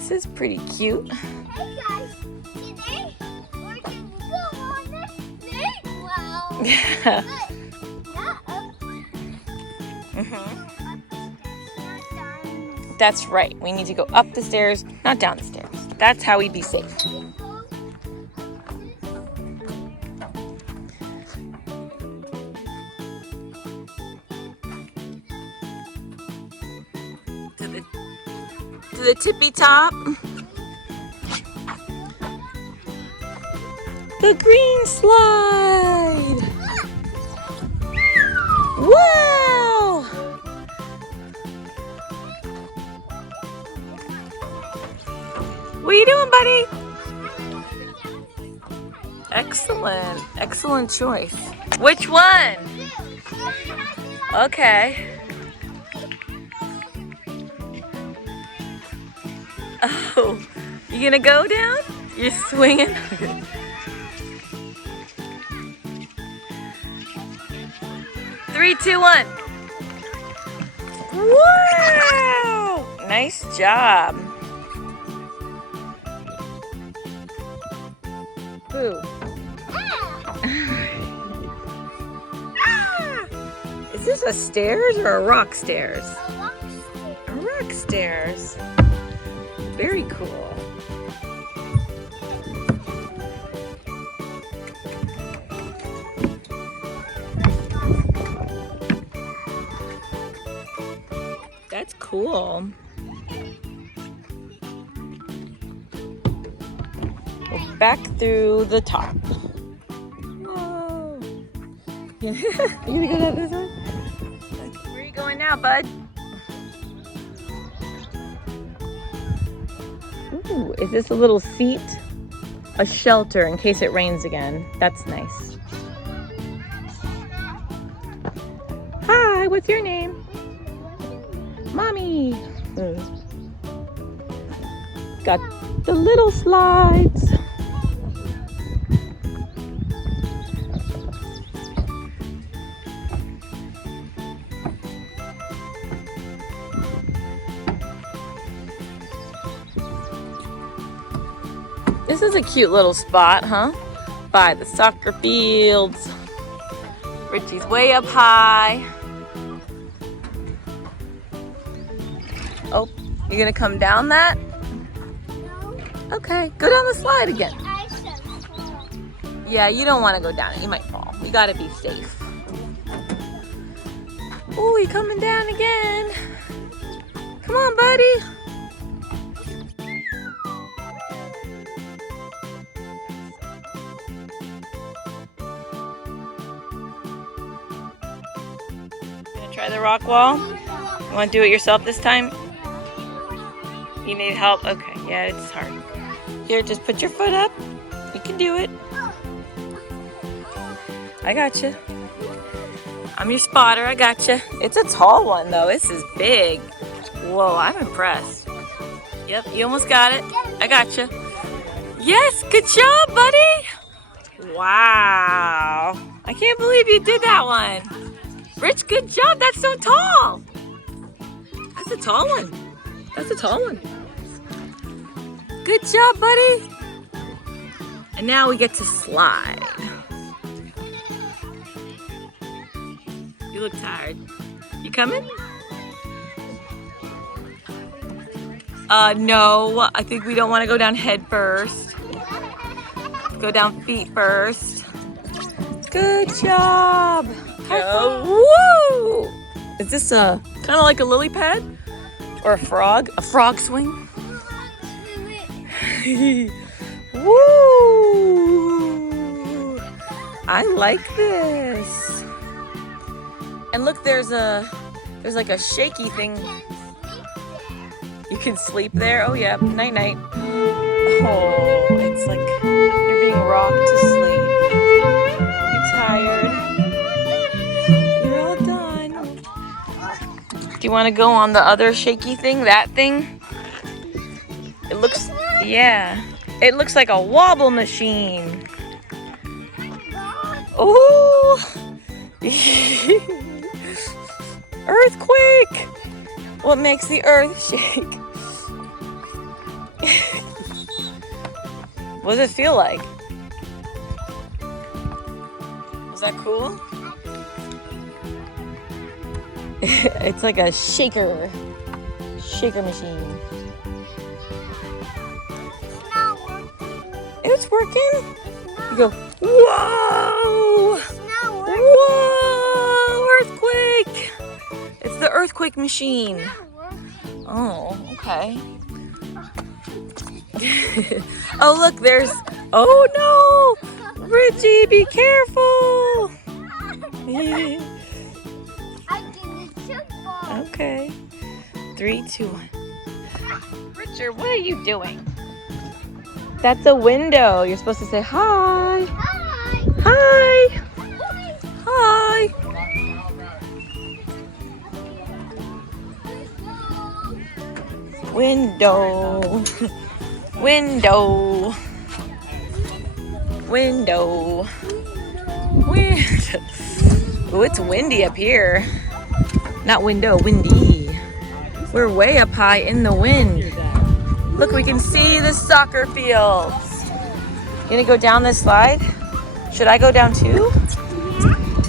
This is pretty cute. Hey guys, today we're going to go on this big well. Yeah. That's right. We need to go up the stairs, not down the stairs. That's how we'd be safe. To the tippy top. The green slide. Wow! What are you doing, buddy? Excellent. Excellent choice. Which one? Okay. Oh, you gonna go down? You're swinging? 3, 2, 1. Wow! Nice job. Boo. Is this a stairs or a rock stairs? A rock stairs. Very cool. That's cool. Go back through the top. Whoa. You gonna go down this one? Where are you going now, bud? Ooh, is this a little seat? A shelter in case it rains again. That's nice. Hi, what's your name? Mommy. Got the little slides. This is a cute little spot, huh? By the soccer fields. Richie's way up high. Oh, you're gonna come down that? No. Okay, go down the slide again. I said so. Yeah, you don't want to go down it. You might fall. You gotta be safe. Oh, you're coming down again. Come on, buddy. Gonna try the rock wall? You want to do it yourself this time? You need help? Okay, yeah, it's hard. Here, just put your foot up. You can do it. I got you. I'm your spotter. I got you. It's a tall one, though. This is big. Whoa, I'm impressed. Yep, you almost got it. I got you. Yes, good job, buddy. Wow. I can't believe you did that one. Rich, good job. That's so tall. That's a tall one. That's a tall one. Good job, buddy. And now we get to slide. You look tired. You coming? No. I think we don't want to go down head first. Go down feet first. Good job. Go. Woo! Is this a kind of like a lily pad? Or a frog? A frog swing? Woo! I like this. And look, there's like a shaky thing. You can sleep there. Oh yeah, night night. Oh, it's like you're being rocked to sleep. You're tired. You're all done. Do you want to go on the other shaky thing? That thing? It looks, yeah. It looks like a wobble machine. Ooh! Earthquake! What makes the earth shake? What does it feel like? Was that cool? It's like a shaker machine. It's not working. It's working. It's You go, whoa! not working. Whoa! Earthquake! It's the earthquake machine. It's not working. Oh, okay. Oh, look, there's. Oh no! Richie, be careful! I can football. Okay. 3, 2, 1. Richard, what are you doing? That's a window. You're supposed to say hi. Hi. Hi. Hi. Hi. Window. Window. Window. Wind. Oh, it's windy up here. Not window, windy. We're way up high in the wind. Look, we can see the soccer fields. You gonna go down this slide? Should I go down too?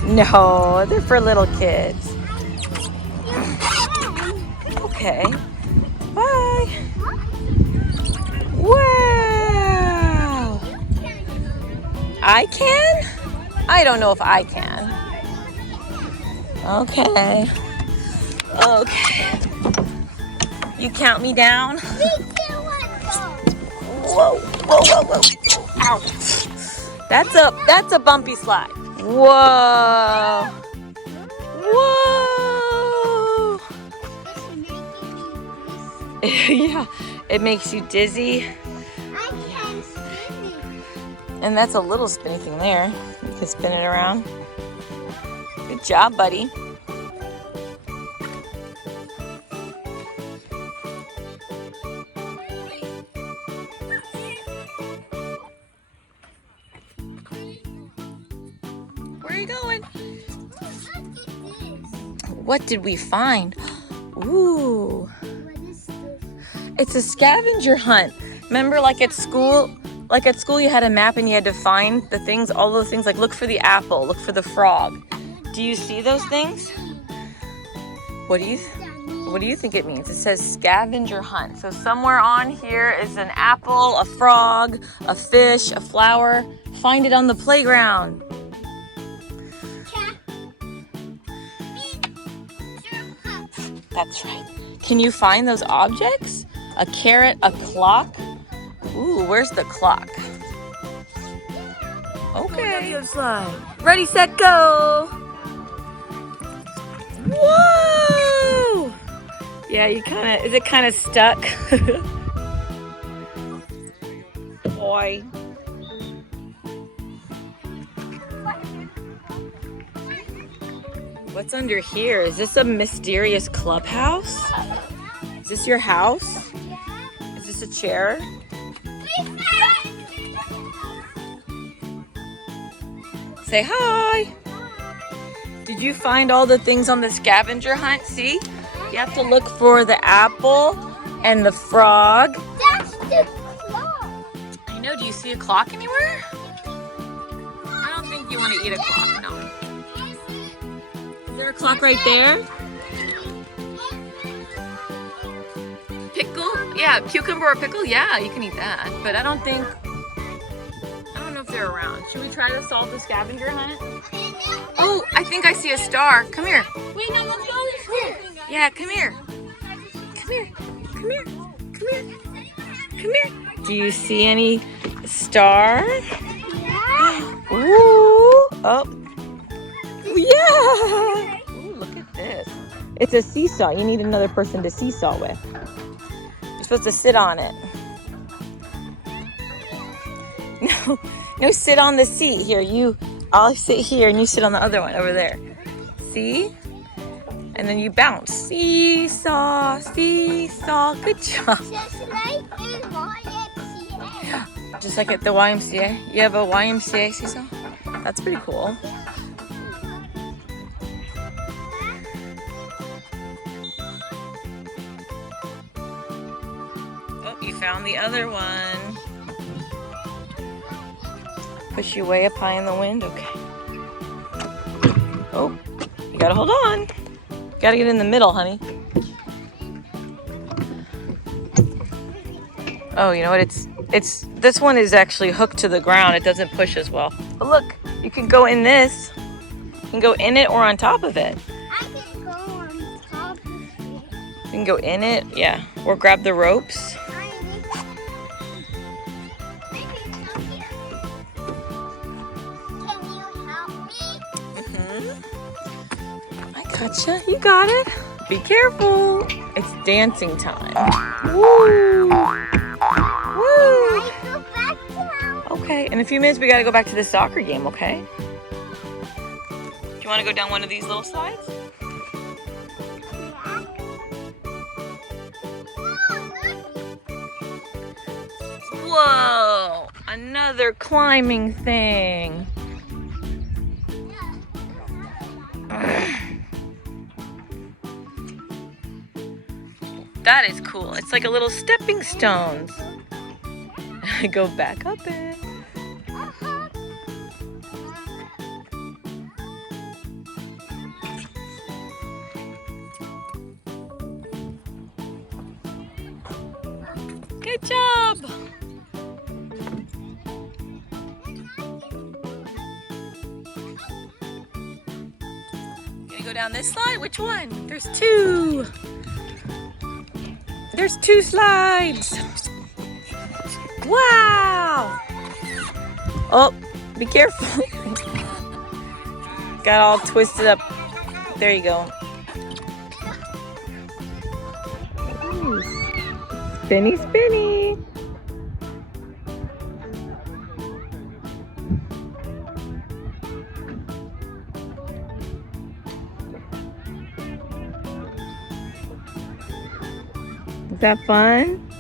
No, they're for little kids. Okay. Bye. Wow. I can? I don't know if I can. Okay. Okay. You count me down? Whoa, whoa, whoa, whoa. Ow. That's a bumpy slide. Whoa. Whoa. Yeah, it makes you dizzy. I can spin it. And that's a little spinny thing there. You can spin it around. Good job, buddy. Where are you going? What did we find? Ooh. What is this? It's a scavenger hunt. Remember, like at school you had a map and you had to find the things, all those things, like look for the apple, look for the frog. Do you see those things? What do you think it means? It says scavenger hunt. So somewhere on here is an apple, a frog, a fish, a flower. Find it on the playground. That's right. Can you find those objects? A carrot, a clock. Ooh, where's the clock? Okay. Ready, set, go. Whoa! Yeah, is it kind of stuck? Boy. What's under here? Is this a mysterious clubhouse? Is this your house? Is this a chair? Say hi. Did you find all the things on the scavenger hunt? See? You have to look for the apple and the frog. That's the clock. I know. Do you see a clock anywhere? I don't think you want to eat a clock, no. Is there a clock right there? Pickle? Yeah, cucumber or pickle? Yeah, you can eat that. But I don't know if they're around. Should we try to solve the scavenger hunt? Oh, I think I see a star. Come here. Wait, no, let's go this way. Yeah, come here. Come here. Come here. Come here. Come here. Do you see any star? Yeah. Ooh. Oh. Yeah. Ooh, look at this. It's a seesaw. You need another person to seesaw with. You're supposed to sit on it. No, sit on the seat. Here, I'll sit here and you sit on the other one over there. See? And then you bounce. Seesaw, seesaw. Good job. Just like Just like at in YMCA. the YMCA. You have a YMCA seesaw? That's pretty cool. Oh, you found the other one. Push you way up high in the wind. Okay. Oh, you gotta hold on. Gotta get in the middle, honey. Oh, you know what? It's this one is actually hooked to the ground. It doesn't push as well. But look, you can go in this. You can go in it or on top of it. I can go on top of it. You can go in it, yeah. Or grab the ropes. I gotcha. You got it. Be careful. It's dancing time. Woo! Woo! Okay, in a few minutes we gotta go back to the soccer game, okay? Do you wanna go down one of these little slides? Whoa! Another climbing thing. That is cool. It's like a little stepping stones. Go back up it. Good job. Gonna go down this slide? Which one? There's two. There's two slides. Wow. Oh, be careful. Got all twisted up. There you go. Ooh. Spinny, spinny. Is that fun?